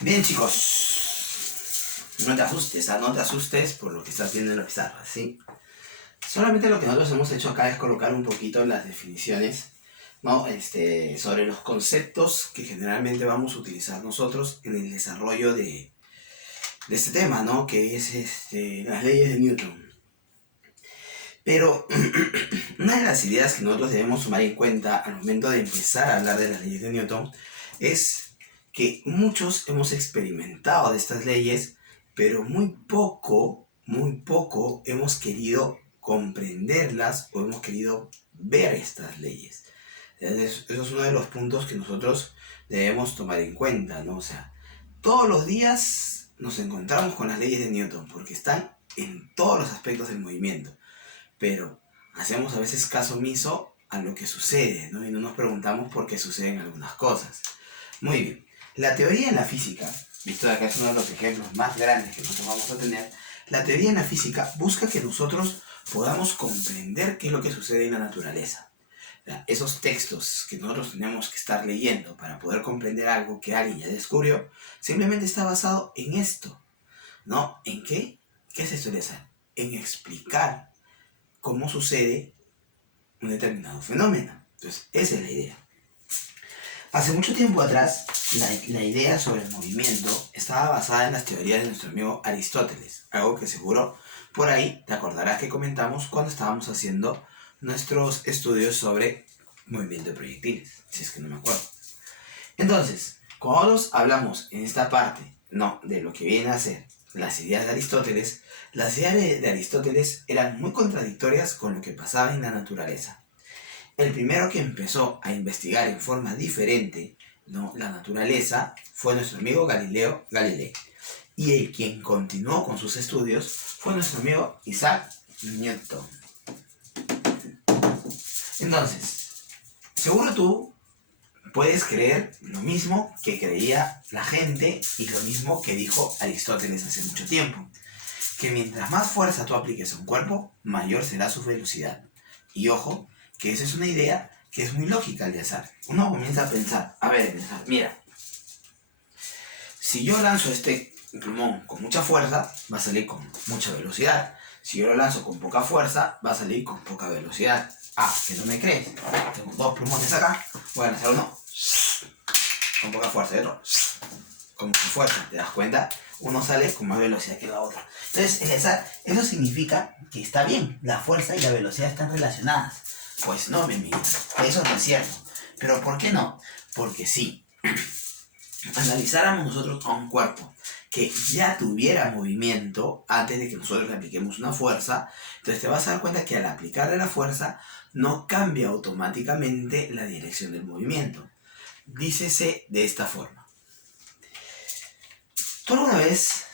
Bien, chicos, no te asustes por lo que estás viendo en la pizarra, ¿sí? Solamente lo que nosotros hemos hecho acá es colocar un poquito las definiciones, ¿no? Sobre los conceptos que generalmente vamos a utilizar nosotros en el desarrollo de este tema, ¿no? Que es las leyes de Newton. Pero una de las ideas que nosotros debemos tomar en cuenta al momento de empezar a hablar de las leyes de Newton es que muchos hemos experimentado de estas leyes, pero muy poco hemos querido comprenderlas o hemos querido ver estas leyes. Eso es uno de los puntos que nosotros debemos tomar en cuenta, ¿no? O sea, todos los días nos encontramos con las leyes de Newton porque están en todos los aspectos del movimiento, pero hacemos a veces caso omiso a lo que sucede, ¿no? Y no nos preguntamos por qué suceden algunas cosas. Muy bien. La teoría en la física, visto de acá es uno de los ejemplos más grandes que nosotros vamos a tener, la teoría en la física busca que nosotros podamos comprender qué es lo que sucede en la naturaleza. Esos textos que nosotros tenemos que estar leyendo para poder comprender algo que alguien ya descubrió, simplemente está basado en esto, ¿no? ¿En qué? ¿Qué se suele hacer? En explicar cómo sucede un determinado fenómeno. Entonces, esa es la idea. Hace mucho tiempo atrás, la idea sobre el movimiento estaba basada en las teorías de nuestro amigo Aristóteles, algo que seguro por ahí te acordarás que comentamos cuando estábamos haciendo nuestros estudios sobre movimiento de proyectiles, si es que no me acuerdo. Entonces, cuando nosotros hablamos en esta parte, no, de lo que viene a ser las ideas de Aristóteles, las ideas de Aristóteles eran muy contradictorias con lo que pasaba en la naturaleza. El primero que empezó a investigar en forma diferente, ¿no?, la naturaleza fue nuestro amigo Galileo Galilei. Y el quien continuó con sus estudios fue nuestro amigo Isaac Newton. Entonces, seguro tú puedes creer lo mismo que creía la gente y lo mismo que dijo Aristóteles hace mucho tiempo. Que mientras más fuerza tú apliques a un cuerpo, mayor será su velocidad. Y ojo, que esa es una idea que es muy lógica al azar. Uno comienza a pensar, mira, si yo lanzo este plumón con mucha fuerza, va a salir con mucha velocidad. Si yo lo lanzo con poca fuerza, va a salir con poca velocidad. Ah, que no me crees. Tengo dos plumones acá, voy a lanzar uno con poca fuerza y otro con mucha fuerza. ¿Te das cuenta? Uno sale con más velocidad que la otra. Entonces, el azar, eso significa que está bien, la fuerza y la velocidad están relacionadas. Pues no, mi amigo, eso no es cierto. ¿Pero por qué no? Porque si analizáramos nosotros a un cuerpo que ya tuviera movimiento antes de que nosotros le apliquemos una fuerza, entonces te vas a dar cuenta que al aplicarle la fuerza no cambia automáticamente la dirección del movimiento. Dícese de esta forma. ¿Tú alguna vez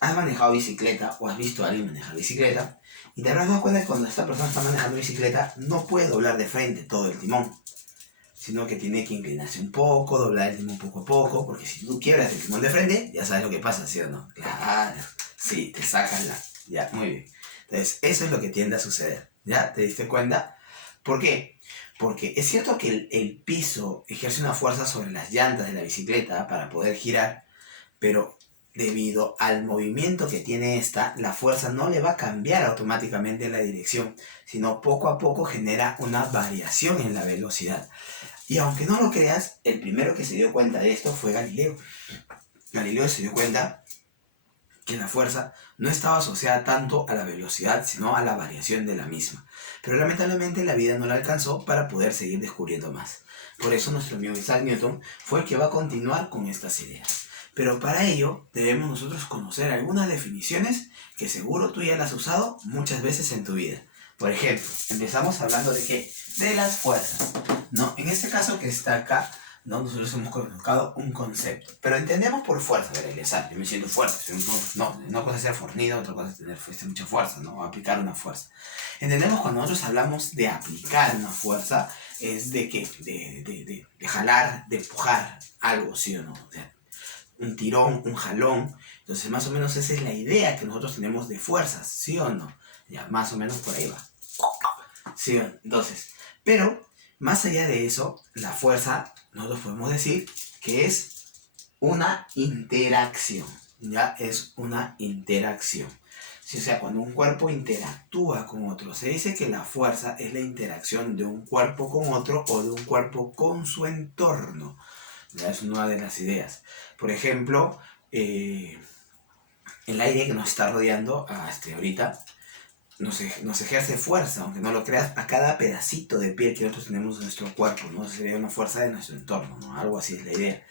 has manejado bicicleta o has visto a alguien manejar bicicleta y te habrás dado cuenta que cuando esta persona está manejando bicicleta no puede doblar de frente todo el timón, sino que tiene que inclinarse un poco, doblar el timón poco a poco, porque si tú quiebras el timón de frente, ya sabes lo que pasa, ¿sí o no? Claro, sí, te sacas la... Ya, muy bien. Entonces, eso es lo que tiende a suceder, ¿ya? ¿Te diste cuenta? ¿Por qué? Porque es cierto que el piso ejerce una fuerza sobre las llantas de la bicicleta para poder girar, pero debido al movimiento que tiene esta, la fuerza no le va a cambiar automáticamente la dirección, sino poco a poco genera una variación en la velocidad. Y aunque no lo creas, el primero que se dio cuenta de esto fue Galileo. Galileo se dio cuenta que la fuerza no estaba asociada tanto a la velocidad, sino a la variación de la misma. Pero lamentablemente la vida no la alcanzó para poder seguir descubriendo más. Por eso nuestro amigo Isaac Newton fue el que va a continuar con estas ideas. Pero para ello debemos nosotros conocer algunas definiciones que seguro tú ya las has usado muchas veces en tu vida. Por ejemplo, empezamos hablando de ¿qué? De las fuerzas, ¿no? En este caso que está acá, ¿no? Nosotros hemos colocado un concepto. Pero entendemos por fuerza, Eliezer, yo me siento fuerte. No, una cosa es ser fornido, otra cosa es tener mucha fuerza, ¿no? Aplicar una fuerza. Entendemos cuando nosotros hablamos de aplicar una fuerza, es de que, de jalar, de empujar algo, ¿sí o no? O sea, un tirón, un jalón. Entonces, más o menos esa es la idea que nosotros tenemos de fuerzas, ¿sí o no? Ya, más o menos por ahí va. ¿Sí o no? Entonces, pero, más allá de eso, la fuerza, nosotros podemos decir que es una interacción. Ya es una interacción. Sí, o sea, cuando un cuerpo interactúa con otro, se dice que la fuerza es la interacción de un cuerpo con otro o de un cuerpo con su entorno. Ya es una de las ideas. Por ejemplo, el aire que nos está rodeando ahorita nos ejerce fuerza, aunque no lo creas, a cada pedacito de piel que nosotros tenemos en nuestro cuerpo, ¿no? Sería una fuerza de nuestro entorno, ¿no? Algo así es la idea,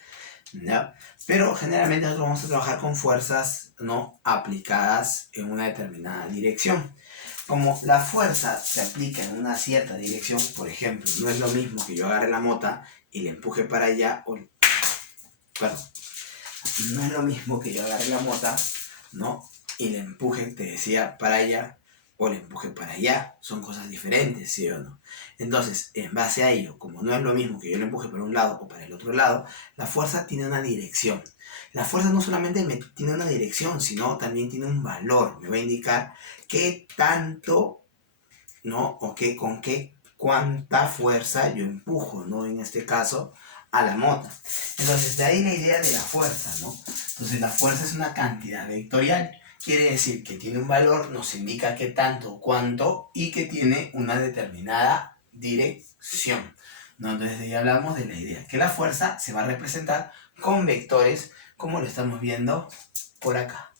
¿ya? Pero generalmente nosotros vamos a trabajar con fuerzas, ¿no? Aplicadas en una determinada dirección. Como la fuerza se aplica en una cierta dirección, por ejemplo, no es lo mismo que yo agarre la mota y le empuje para allá, perdón, no es lo mismo que yo agarre la mota, ¿no? Y le empuje, te decía, para allá, o le empuje para allá. Son cosas diferentes, ¿sí o no? Entonces, en base a ello, como no es lo mismo que yo le empuje para un lado o para el otro lado, la fuerza tiene una dirección. La fuerza no solamente tiene una dirección, sino también tiene un valor. Me va a indicar qué tanto, ¿no? O qué, cuánta fuerza yo empujo, ¿no? En este caso, a la mota. Entonces, de ahí la idea de la fuerza, ¿no? Entonces, la fuerza es una cantidad vectorial. Quiere decir que tiene un valor, nos indica qué tanto, cuánto, y que tiene una determinada dirección, ¿no? Entonces, de ahí hablamos de la idea, que la fuerza se va a representar con vectores, como lo estamos viendo por acá,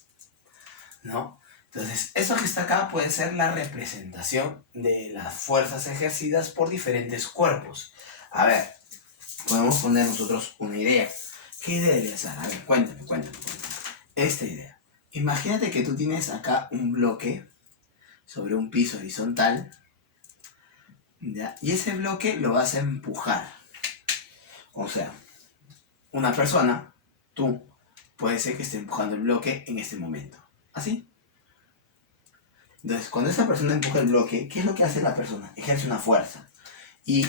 ¿no? Entonces, eso que está acá puede ser la representación de las fuerzas ejercidas por diferentes cuerpos. A ver, podemos poner nosotros una idea. ¿Qué idea debería ser? A ver, cuéntame. Esta idea. Imagínate que tú tienes acá un bloque sobre un piso horizontal, ¿ya? Y ese bloque lo vas a empujar. O sea, una persona, tú, puede ser que esté empujando el bloque en este momento. ¿Así? Entonces, cuando esa persona empuja el bloque, ¿qué es lo que hace la persona? Ejerce una fuerza. Y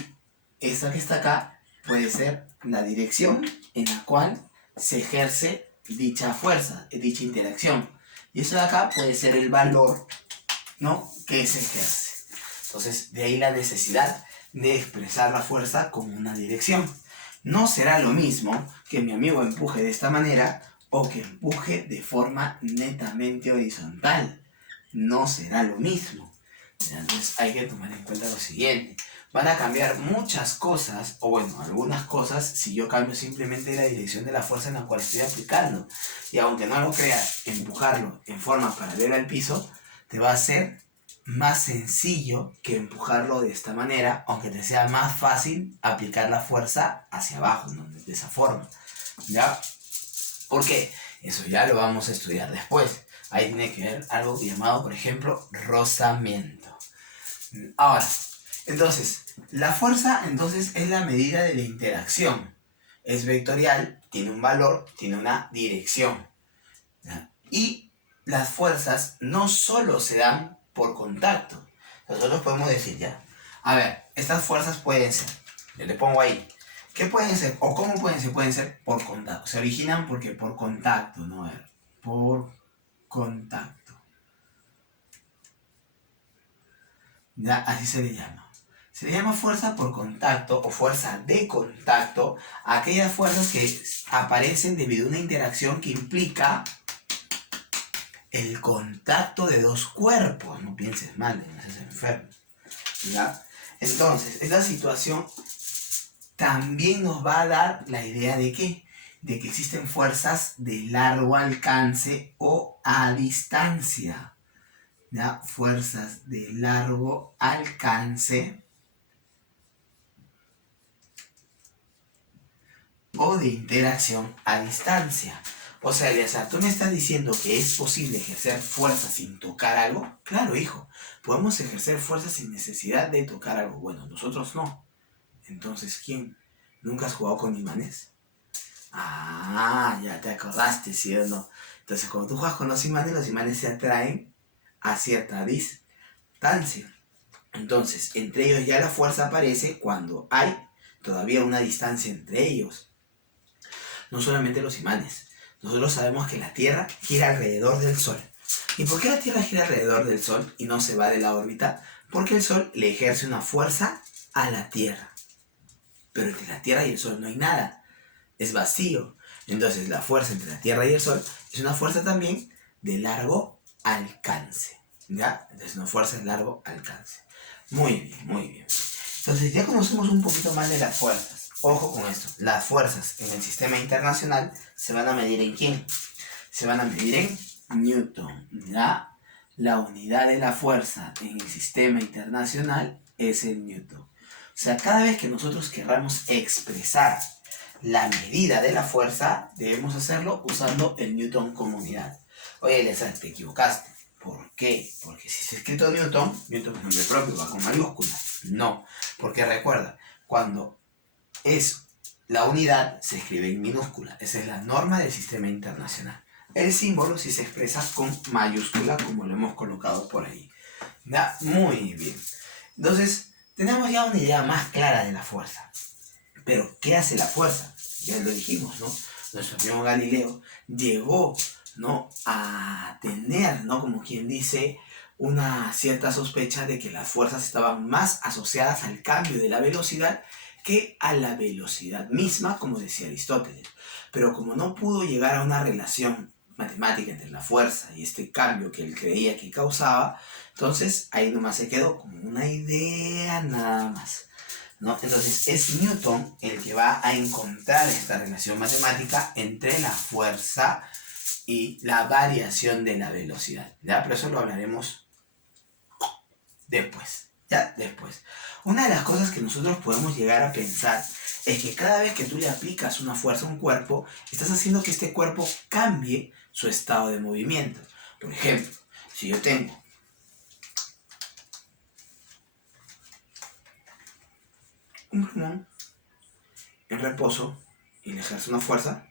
esta que está acá puede ser la dirección en la cual se ejerce dicha fuerza, dicha interacción. Y eso de acá puede ser el valor, ¿no?, que se ejerce. Entonces, de ahí la necesidad de expresar la fuerza con una dirección. No será lo mismo que mi amigo empuje de esta manera o que empuje de forma netamente horizontal. No será lo mismo. Entonces hay que tomar en cuenta lo siguiente. Van a cambiar muchas cosas, o bueno, algunas cosas, si yo cambio simplemente la dirección de la fuerza en la cual estoy aplicando. Y aunque no lo creas, empujarlo en forma paralela al piso, te va a ser más sencillo que empujarlo de esta manera, aunque te sea más fácil aplicar la fuerza hacia abajo, ¿no?, de esa forma. ¿Ya? ¿Por qué? Eso ya lo vamos a estudiar después. Ahí tiene que ver algo llamado, por ejemplo, rozamiento. Ahora, entonces, la fuerza entonces es la medida de la interacción. Es vectorial, tiene un valor, tiene una dirección. ¿Ya? Y las fuerzas no solo se dan por contacto. Nosotros podemos decir ya, a ver, estas fuerzas pueden ser, yo le pongo ahí, ¿qué pueden ser? ¿O cómo pueden ser? Pueden ser por contacto. Se originan porque por contacto, ¿no? A ver, por contacto. Ya, así se le llama. Se le llama fuerza por contacto o fuerza de contacto a aquellas fuerzas que aparecen debido a una interacción que implica el contacto de dos cuerpos. No pienses mal, no seas enfermo. ¿Ya? Entonces, esta situación también nos va a dar la idea de ¿qué? De que existen fuerzas de largo alcance o a distancia. ¿Ya? Fuerzas de largo alcance o de interacción a distancia. O sea, Eleazar, ¿tú me estás diciendo que es posible ejercer fuerza sin tocar algo? Claro, hijo, podemos ejercer fuerza sin necesidad de tocar algo. Bueno, nosotros no. Entonces, ¿quién? ¿Nunca has jugado con imanes? Ah, ya te acordaste, ¿sí o no? Entonces, cuando tú juegas con los imanes se atraen a cierta distancia. Entonces, entre ellos ya la fuerza aparece cuando hay todavía una distancia entre ellos. No solamente los imanes. Nosotros sabemos que la Tierra gira alrededor del Sol. ¿Y por qué la Tierra gira alrededor del Sol y no se va de la órbita? Porque el Sol le ejerce una fuerza a la Tierra. Pero entre la Tierra y el Sol no hay nada. es vacío. Entonces la fuerza entre la Tierra y el Sol es una fuerza también de largo alcance. ¿Ya? Entonces una fuerza de largo alcance. Muy bien, muy bien. Entonces ya conocemos un poquito más de las fuerzas. Ojo con esto. Las fuerzas en el sistema internacional se van a medir ¿en quién? Se van a medir en Newton. ¿Ya? La unidad de la fuerza en el sistema internacional es el Newton. O sea, cada vez que nosotros querramos expresar la medida de la fuerza, debemos hacerlo usando el Newton como unidad. Oye, Eliezer, te equivocaste. ¿Por qué? Porque si se ha escrito Newton, Newton es nombre propio, va con mayúscula. No, porque recuerda, cuando es la unidad, se escribe en minúscula. Esa es la norma del sistema internacional. El símbolo sí se expresa con mayúscula, como lo hemos colocado por ahí. ¿Ya? Muy bien. Entonces, tenemos ya una idea más clara de la fuerza. Pero, ¿qué hace la fuerza? Ya lo dijimos, ¿no? Nuestro amigo Galileo llegó, ¿no?, a tener, ¿no?, como quien dice, una cierta sospecha de que las fuerzas estaban más asociadas al cambio de la velocidad que a la velocidad misma, como decía Aristóteles. Pero como no pudo llegar a una relación matemática entre la fuerza y este cambio que él creía que causaba, entonces ahí nomás se quedó como una idea nada más, ¿no? Entonces es Newton el que va a encontrar esta relación matemática entre la fuerza y la variación de la velocidad, ¿ya? Pero eso lo hablaremos después, ¿ya? Después. Una de las cosas que nosotros podemos llegar a pensar es que cada vez que tú le aplicas una fuerza a un cuerpo, estás haciendo que este cuerpo cambie su estado de movimiento. Por ejemplo, si yo tengo un plumón en reposo y le ejerzo una fuerza,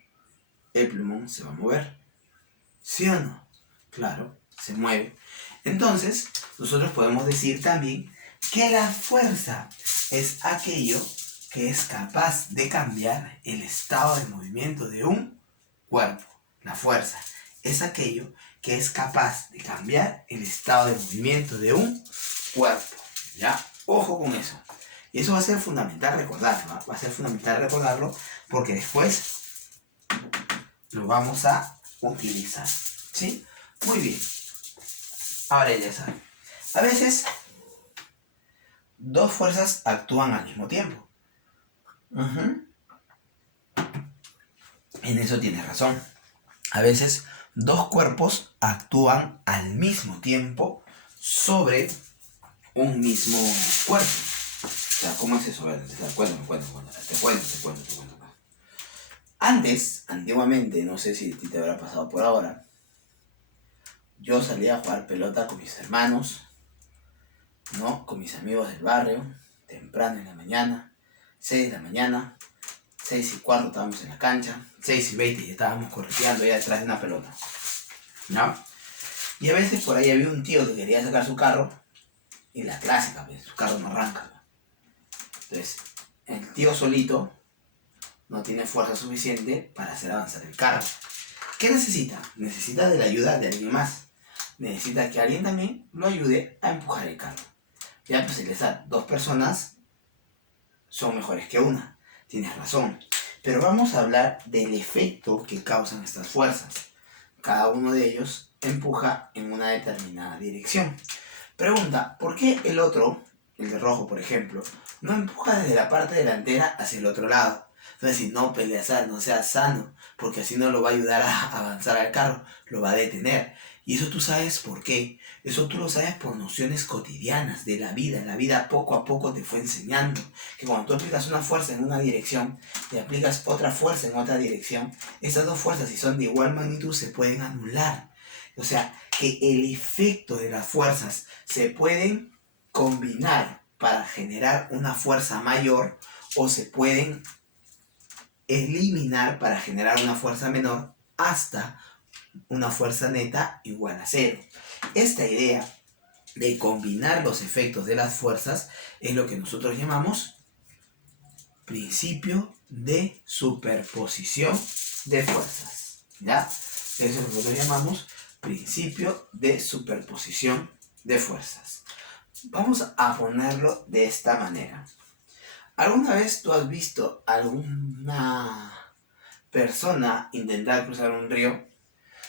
el plumón se va a mover. ¿Sí o no? Claro, se mueve. Entonces, nosotros podemos decir también que la fuerza es aquello que es capaz de cambiar el estado de movimiento de un cuerpo. La fuerza es aquello que es capaz de cambiar el estado de movimiento de un cuerpo. ¿Ya? Ojo con eso. Y eso va a ser fundamental recordarlo, ¿no? Va a ser fundamental recordarlo porque después lo vamos a utilizar. ¿Sí? Muy bien. Ahora ya saben. A veces, dos fuerzas actúan al mismo tiempo. En eso tienes razón. A veces, dos cuerpos actúan al mismo tiempo sobre un mismo cuerpo. O sea, ¿cómo es eso? A ver, te cuento. Antiguamente, no sé si a ti te habrá pasado por ahora, yo salía a jugar pelota con mis hermanos, ¿no? Con mis amigos del barrio, temprano en la mañana, 6 de la mañana, 6:15 estábamos en la cancha, 6:20 ya estábamos correteando ya detrás de una pelota, ¿no? Y a veces por ahí había un tío que quería sacar su carro, y la clásica, pues, su carro no arranca, ¿no? Entonces, el tío solito no tiene fuerza suficiente para hacer avanzar el carro. ¿Qué necesita? Necesita de la ayuda de alguien más. Necesita que alguien también lo ayude a empujar el carro. Ya, pues dos personas son mejores que una. Tienes razón. Pero vamos a hablar del efecto que causan estas fuerzas. Cada uno de ellos empuja en una determinada dirección. Pregunta, ¿por qué el otro, el de rojo por ejemplo, no empuja desde la parte delantera hacia el otro lado? Entonces, si no peleas, no seas sano, porque así no lo va a ayudar a avanzar al carro, lo va a detener. Y eso tú sabes por qué. Eso tú lo sabes por nociones cotidianas de la vida. La vida poco a poco te fue enseñando que cuando tú aplicas una fuerza en una dirección y aplicas otra fuerza en otra dirección, esas dos fuerzas, si son de igual magnitud, se pueden anular. O sea, que el efecto de las fuerzas se pueden combinar para generar una fuerza mayor o se pueden eliminar para generar una fuerza menor hasta una fuerza neta igual a cero. Esta idea de combinar los efectos de las fuerzas es lo que nosotros llamamos principio de superposición de fuerzas. ¿Ya? Eso es lo que nosotros llamamos principio de superposición de fuerzas. Vamos a ponerlo de esta manera. ¿Alguna vez tú has visto alguna persona intentar cruzar un río,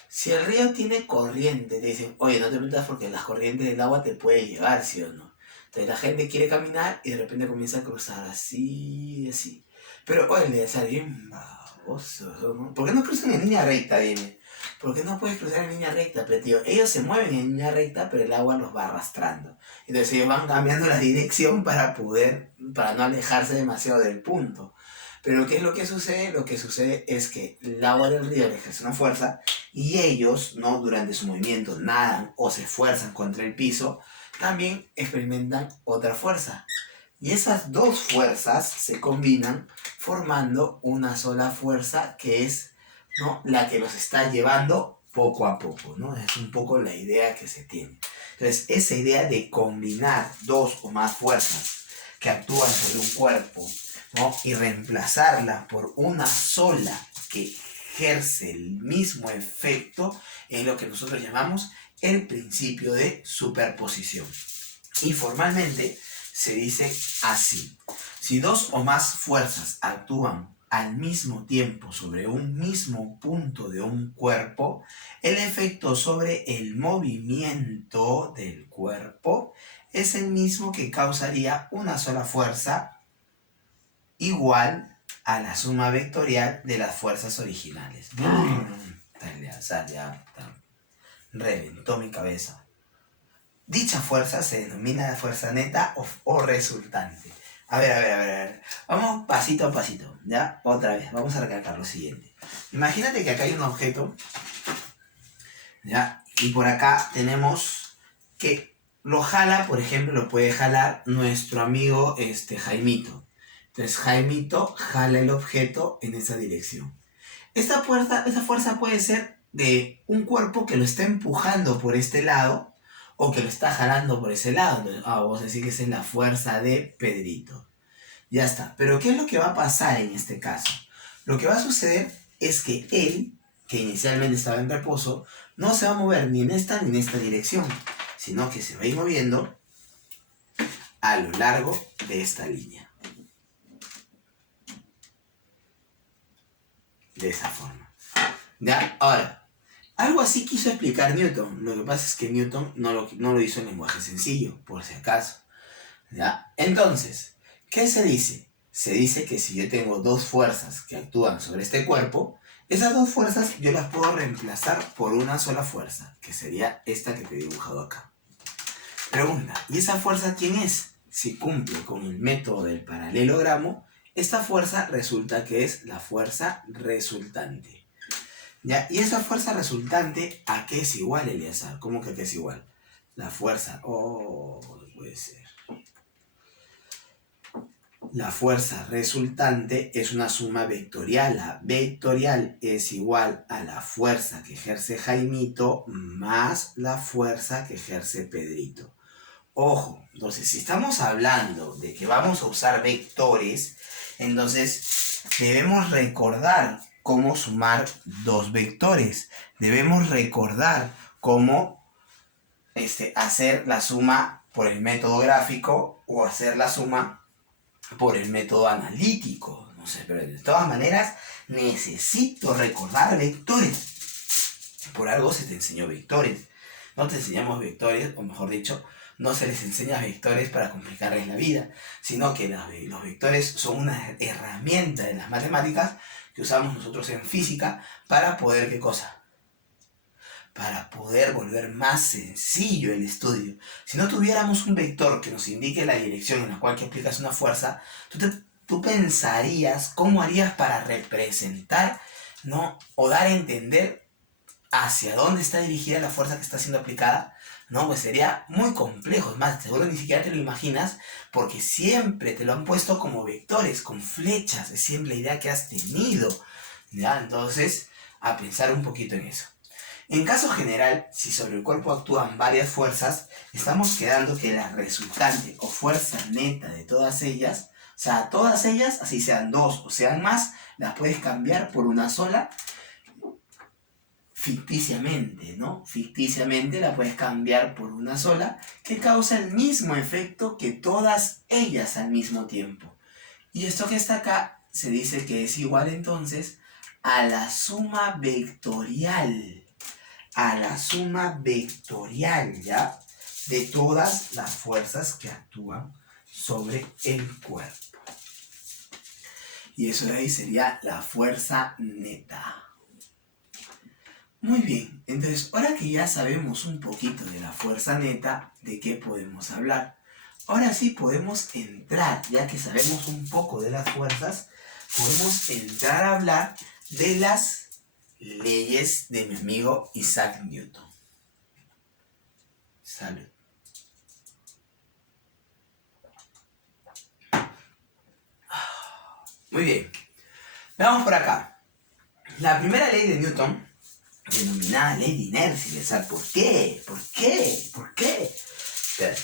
si el río tiene corriente, te dicen, oye, no te metas porque las corrientes del agua te pueden llevar, ¿sí o no? Entonces la gente quiere caminar y de repente comienza a cruzar así, así. Pero, oye, le sale bien baboso, ¿no? ¿Por qué no cruzan en línea recta, dime? ¿Por qué no puedes cruzar en línea recta, pero tío? Ellos se mueven en línea recta, pero el agua los va arrastrando. Entonces ellos van cambiando la dirección para no alejarse demasiado del punto. Pero ¿qué es lo que sucede? Lo que sucede es que el agua del río le ejerce una fuerza y ellos, ¿no? Durante su movimiento nadan o se esfuerzan contra el piso, también experimentan otra fuerza. Y esas dos fuerzas se combinan formando una sola fuerza que es, ¿no? La que los está llevando poco a poco, ¿no? Es un poco la idea que se tiene. Entonces, esa idea de combinar dos o más fuerzas que actúan sobre un cuerpo, ¿no? Y reemplazarla por una sola que ejerce el mismo efecto es lo que nosotros llamamos el principio de superposición. Y formalmente se dice así: si dos o más fuerzas actúan al mismo tiempo sobre un mismo punto de un cuerpo, el efecto sobre el movimiento del cuerpo es el mismo que causaría una sola fuerza igual a la suma vectorial de las fuerzas originales. Ya reventó mi cabeza. Dicha fuerza se denomina fuerza neta o resultante. A ver. Vamos pasito a pasito, ¿ya? Otra vez, vamos a recalcar lo siguiente. Imagínate que acá hay un objeto, ¿ya? Y por acá tenemos que lo jala, por ejemplo, lo puede jalar nuestro amigo Jaimito. Entonces Jaimito jala el objeto en esa dirección. Esa fuerza puede ser de un cuerpo que lo está empujando por este lado o que lo está jalando por ese lado. Entonces, vamos a decir que esa es la fuerza de Pedrito. Ya está. Pero ¿qué es lo que va a pasar en este caso? Lo que va a suceder es que él, que inicialmente estaba en reposo, no se va a mover ni en esta ni en esta dirección, sino que se va a ir moviendo a lo largo de esta línea. De esa forma. ¿Ya? Ahora, algo así quiso explicar Newton. Lo que pasa es que Newton no lo hizo en lenguaje sencillo, por si acaso. ¿Ya? Entonces, ¿qué se dice? Se dice que si yo tengo dos fuerzas que actúan sobre este cuerpo, esas dos fuerzas yo las puedo reemplazar por una sola fuerza, que sería esta que te he dibujado acá. Pregunta, ¿y esa fuerza quién es? Si cumple con el método del paralelogramo, esta fuerza resulta que es la fuerza resultante. ¿Ya? Y esa fuerza resultante, ¿a qué es igual, Eliazar? ¿Cómo que a qué es igual? La fuerza... no puede ser. La fuerza resultante es una suma vectorial. La vectorial es igual a la fuerza que ejerce Jaimito más la fuerza que ejerce Pedrito. Ojo, entonces si estamos hablando de que vamos a usar vectores, entonces debemos recordar cómo sumar dos vectores. Debemos recordar cómo hacer la suma por el método gráfico o hacer la suma por el método analítico. No sé, pero de todas maneras necesito recordar vectores. Por algo se te enseñó vectores. No te enseñamos vectores, o mejor dicho, no se les enseña vectores para complicarles la vida, sino que los vectores son una herramienta de las matemáticas que usamos nosotros en física para poder, ¿qué cosa? Para poder volver más sencillo el estudio. Si no tuviéramos un vector que nos indique la dirección en la cual que aplicas una fuerza, tú pensarías cómo harías para representar, ¿no? O dar a entender hacia dónde está dirigida la fuerza que está siendo aplicada. No, pues sería muy complejo. Es más, seguro ni siquiera te lo imaginas, porque siempre te lo han puesto como vectores, con flechas. Es siempre la idea que has tenido, ¿ya? Entonces, a pensar un poquito en eso. En caso general, si sobre el cuerpo actúan varias fuerzas, estamos quedando que la resultante o fuerza neta de todas ellas, o sea, todas ellas, así sean dos o sean más, las puedes cambiar por una sola, ficticiamente, ¿no? Ficticiamente la puedes cambiar por una sola, que causa el mismo efecto que todas ellas al mismo tiempo. Y esto que está acá se dice que es igual entonces a la suma vectorial. A la suma vectorial, ¿ya? De todas las fuerzas que actúan sobre el cuerpo. Y eso de ahí sería la fuerza neta. Muy bien, entonces ahora que ya sabemos un poquito de la fuerza neta, ¿de qué podemos hablar? Ahora sí podemos entrar, ya que sabemos un poco de las fuerzas, podemos entrar a hablar de las leyes de mi amigo Isaac Newton. Salud. Muy bien. Veamos por acá. La primera ley de Newton, denominada ley de inercia. ¿Por qué? ¿Por qué? ¿Por qué? Espera,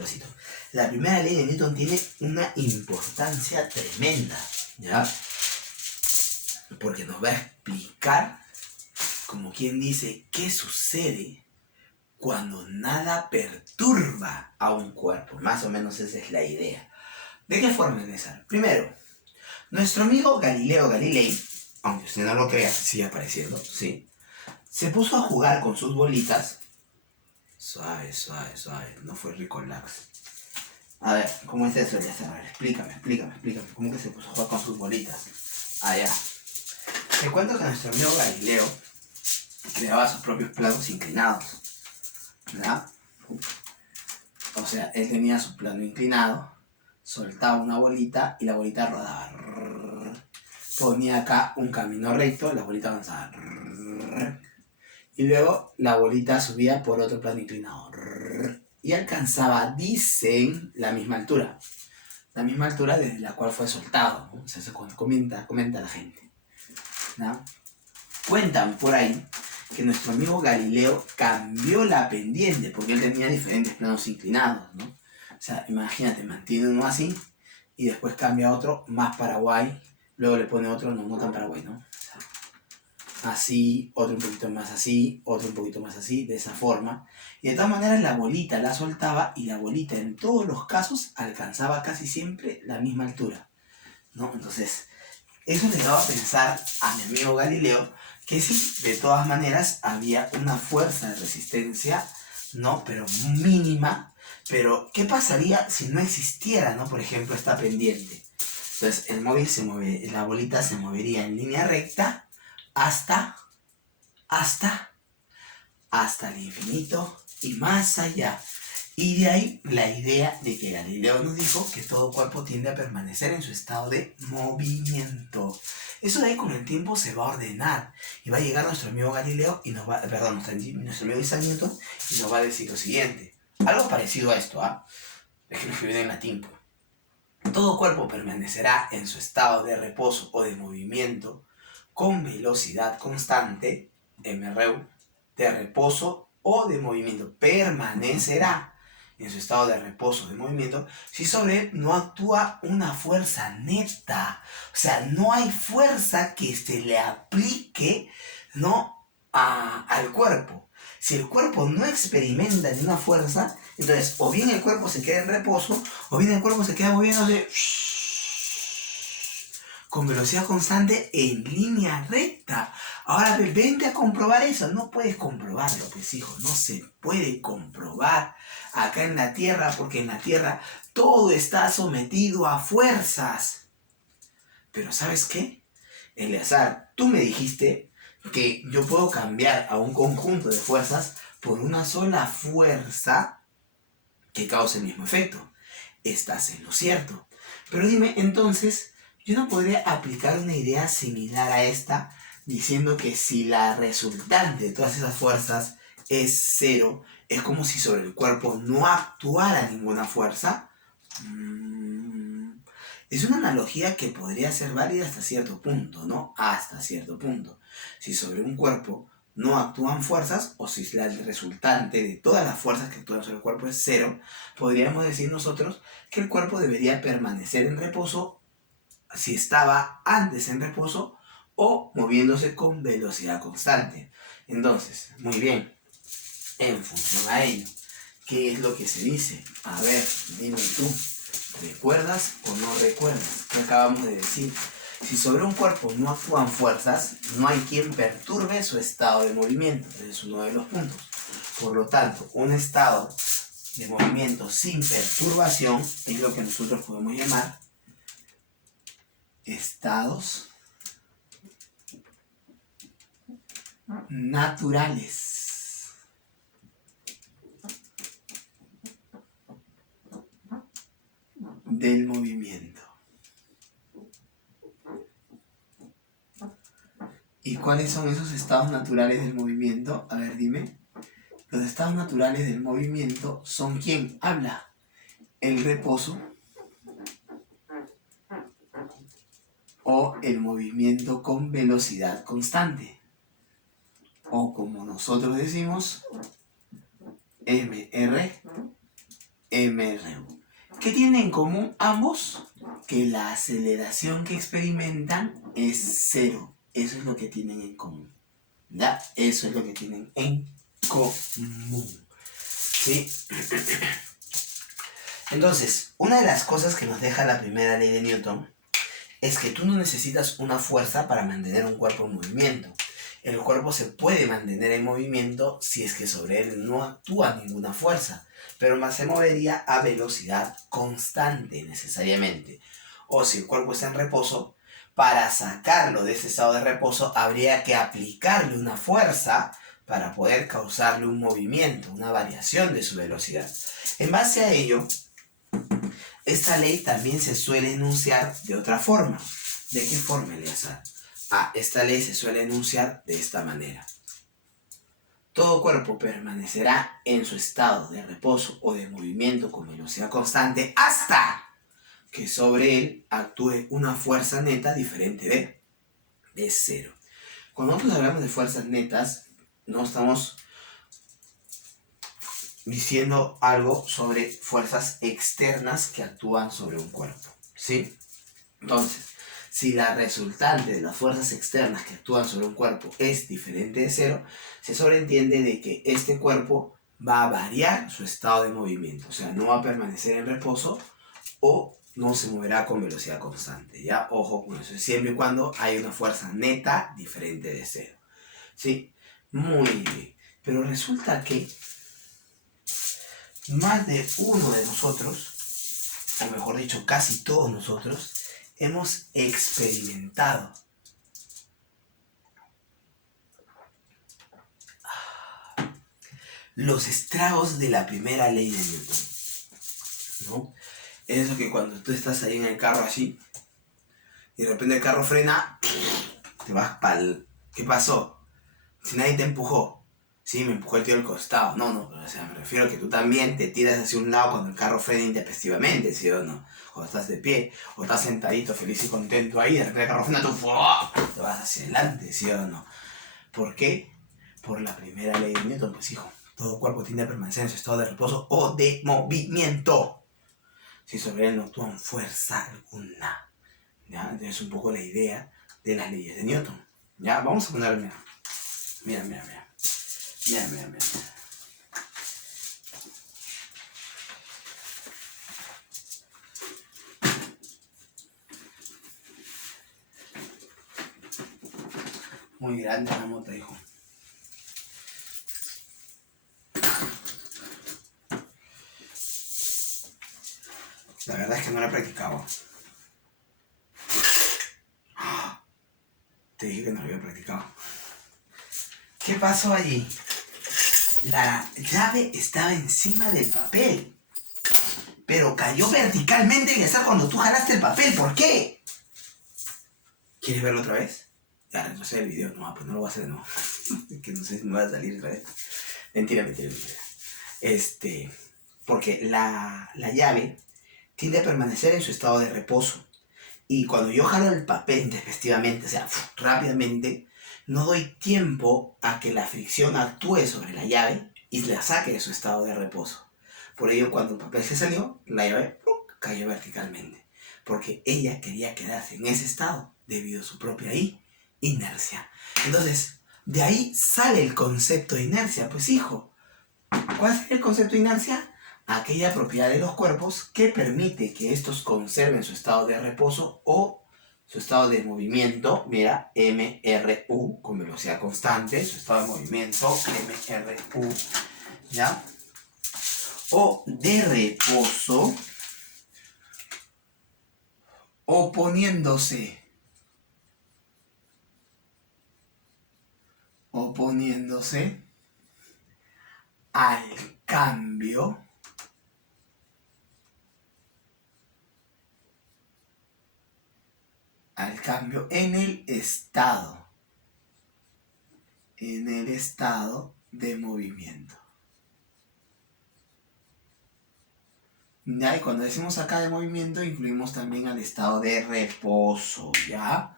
pasito. La primera ley de Newton tiene una importancia tremenda, ¿ya? Porque nos va a explicar, como quien dice, qué sucede cuando nada perturba a un cuerpo. Más o menos esa es la idea. ¿De qué forma, César? Primero, nuestro amigo Galileo Galilei, aunque usted no lo crea, sigue apareciendo, ¿sí? Se puso a jugar con sus bolitas. Suave. No fue relax. A ver, ¿cómo es eso, César? A ver, explícame. ¿Cómo que se puso a jugar con sus bolitas? Ya. Te cuento que nuestro amigo Galileo creaba sus propios planos inclinados, ¿verdad? O sea, él tenía su plano inclinado, soltaba una bolita y la bolita rodaba. Ponía acá un camino recto, la bolita avanzaba. Y luego la bolita subía por otro plano inclinado. Y alcanzaba, dicen, la misma altura. La misma altura desde la cual fue soltado, ¿no? O sea, eso comenta la gente, ¿no? Cuentan por ahí que nuestro amigo Galileo cambió la pendiente porque él tenía diferentes planos inclinados, ¿no? O sea, imagínate, mantiene uno así y después cambia a otro más Paraguay, luego le pone otro no tan Paraguay, ¿no? O sea, así, otro un poquito más así, otro un poquito más así, de esa forma. Y de todas maneras la bolita la soltaba y la bolita en todos los casos alcanzaba casi siempre la misma altura, ¿no? Entonces, eso le daba a pensar a mi amigo Galileo que sí, de todas maneras había una fuerza de resistencia, ¿no? Pero mínima. Pero, ¿qué pasaría si no existiera, ¿no? Por ejemplo, esta pendiente. Entonces, el móvil se mueve, la bolita se movería en línea recta hasta el infinito y más allá. Y de ahí la idea de que Galileo nos dijo que todo cuerpo tiende a permanecer en su estado de movimiento. Eso de ahí con el tiempo se va a ordenar. Y va a llegar nuestro amigo Galileo y nos va, nuestro amigo Isaac Newton y nos va a decir lo siguiente. Algo parecido a esto, ¿ah? Es que lo escribí en latín. Todo cuerpo permanecerá en su estado de reposo o de movimiento con velocidad constante, MRU, de reposo o de movimiento. Permanecerá en su estado de reposo, de movimiento, si sobre él no actúa una fuerza neta. O sea, no hay fuerza que se le aplique, ¿no? al cuerpo. Si el cuerpo no experimenta ninguna fuerza, entonces o bien el cuerpo se queda en reposo, o bien el cuerpo se queda moviéndose con velocidad constante en línea recta. Ahora, vente a comprobar eso. No puedes comprobarlo, pues hijo, no se puede comprobar acá en la Tierra, porque en la Tierra todo está sometido a fuerzas. Pero ¿sabes qué? Eleazar, tú me dijiste que yo puedo cambiar a un conjunto de fuerzas por una sola fuerza que cause el mismo efecto. Estás en lo cierto. Pero dime, entonces, yo no podría aplicar una idea similar a esta diciendo que si la resultante de todas esas fuerzas es cero, es como si sobre el cuerpo no actuara ninguna fuerza. Es una analogía que podría ser válida hasta cierto punto, ¿no? Hasta cierto punto. Si sobre un cuerpo no actúan fuerzas, o si la resultante de todas las fuerzas que actúan sobre el cuerpo es cero, podríamos decir nosotros que el cuerpo debería permanecer en reposo si estaba antes en reposo o moviéndose con velocidad constante. Entonces, muy bien, en función a ello, ¿qué es lo que se dice? A ver, dime tú, ¿recuerdas o no recuerdas? ¿Qué acabamos de decir? Si sobre un cuerpo no actúan fuerzas, no hay quien perturbe su estado de movimiento. Ese es uno de los puntos. Por lo tanto, un estado de movimiento sin perturbación es lo que nosotros podemos llamar estados naturales. Del movimiento. ¿Y cuáles son esos estados naturales del movimiento? A ver, dime. Los estados naturales del movimiento son ¿quién habla? El reposo o el movimiento con velocidad constante. O como nosotros decimos, MR. ¿Qué tienen en común ambos? Que la aceleración que experimentan es cero. Eso es lo que tienen en común. ¿Ya? Eso es lo que tienen en común. ¿Sí? Entonces, una de las cosas que nos deja la primera ley de Newton es que tú no necesitas una fuerza para mantener un cuerpo en movimiento. El cuerpo se puede mantener en movimiento si es que sobre él no actúa ninguna fuerza, pero más se movería a velocidad constante necesariamente. O si el cuerpo está en reposo, para sacarlo de ese estado de reposo habría que aplicarle una fuerza para poder causarle un movimiento, una variación de su velocidad. En base a ello, esta ley también se suele enunciar de otra forma. ¿De qué forma, Eleazar? Esta ley se suele enunciar de esta manera. Todo cuerpo permanecerá en su estado de reposo o de movimiento con velocidad constante hasta que sobre él actúe una fuerza neta diferente de cero. Cuando nosotros hablamos de fuerzas netas, no estamos diciendo algo sobre fuerzas externas que actúan sobre un cuerpo, ¿sí? Entonces, si la resultante de las fuerzas externas que actúan sobre un cuerpo es diferente de cero, se sobreentiende de que este cuerpo va a variar su estado de movimiento, o sea, no va a permanecer en reposo o no se moverá con velocidad constante, ¿ya? Ojo con eso, siempre y cuando hay una fuerza neta diferente de cero, ¿sí? Muy bien, pero resulta que más de uno de nosotros, o mejor dicho, casi todos nosotros, hemos experimentado los estragos de la primera ley de Newton, ¿no? Es eso que cuando tú estás ahí en el carro así, y de repente el carro frena, te vas pa'l... ¿Qué pasó? Si nadie te empujó. Sí, me empujó el tío del costado. No, pero o sea, me refiero a que tú también te tiras hacia un lado cuando el carro frena intempestivamente, ¿sí o no? Cuando estás de pie, o estás sentadito, feliz y contento ahí, de repente el carro frena, tú te vas hacia adelante, ¿sí o no? ¿Por qué? Por la primera ley de Newton, pues hijo. Todo cuerpo tiende a permanecer en su estado de reposo o de movimiento, si sobre él no actúan fuerza alguna. ¿Ya? Entonces es un poco la idea de las leyes de Newton. ¿Ya? Vamos a poner, mira. Mira. Muy grande la mota, hijo. La verdad es que no la he practicado. Te dije que no lo había practicado. ¿Qué pasó allí? La llave estaba encima del papel, pero cayó verticalmente en el sal cuando tú jalaste el papel. ¿Por qué? ¿Quieres verlo otra vez? Ya, retrocede el video. No, pues no lo voy a hacer de nuevo. Que no sé si me va a salir otra vez. Mentira. Porque la llave tiende a permanecer en su estado de reposo. Y cuando yo jalo el papel intempestivamente, o sea, rápidamente, no doy tiempo a que la fricción actúe sobre la llave y la saque de su estado de reposo. Por ello, cuando el papel se salió, la llave cayó verticalmente. Porque ella quería quedarse en ese estado debido a su propia inercia. Entonces, de ahí sale el concepto de inercia. Pues hijo, ¿cuál es el concepto de inercia? Aquella propiedad de los cuerpos que permite que estos conserven su estado de reposo o Su estado de movimiento, mira, MRU, con velocidad constante, su estado de movimiento, MRU, ¿ya? O de reposo, oponiéndose al cambio en el estado de movimiento. ¿Ya? Y cuando decimos acá de movimiento, incluimos también al estado de reposo, ¿ya?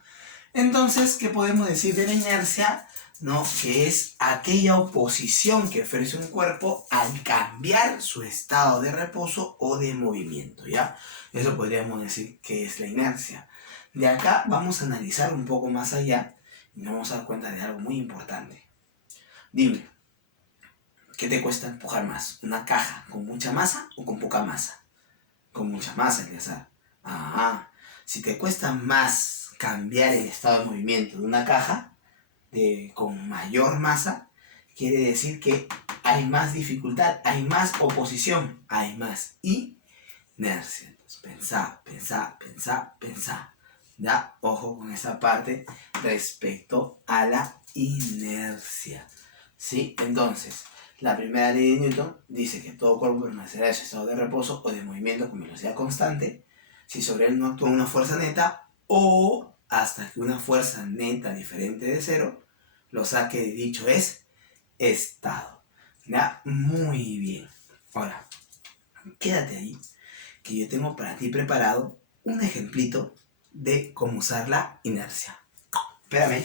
Entonces, ¿qué podemos decir de la inercia? ¿No? Que es aquella oposición que ofrece un cuerpo al cambiar su estado de reposo o de movimiento, ¿ya? Eso podríamos decir que es la inercia. De acá vamos a analizar un poco más allá y nos vamos a dar cuenta de algo muy importante. Dime, ¿qué te cuesta empujar más? ¿Una caja con mucha masa o con poca masa? Con mucha masa, Eleazar. Si te cuesta más cambiar el estado de movimiento de una caja con mayor masa, quiere decir que hay más dificultad, hay más oposición, hay más inercia. Entonces, pensá. ¿Ya? Ojo con esa parte respecto a la inercia. ¿Sí? Entonces, la primera ley de Newton dice que todo cuerpo permanecerá en su estado de reposo o de movimiento con velocidad constante si sobre él no actúa una fuerza neta o hasta que una fuerza neta diferente de cero lo saque de dicho estado. ¿Ya? Muy bien. Ahora, quédate ahí, que yo tengo para ti preparado un ejemplito de cómo usar la inercia. Espérame.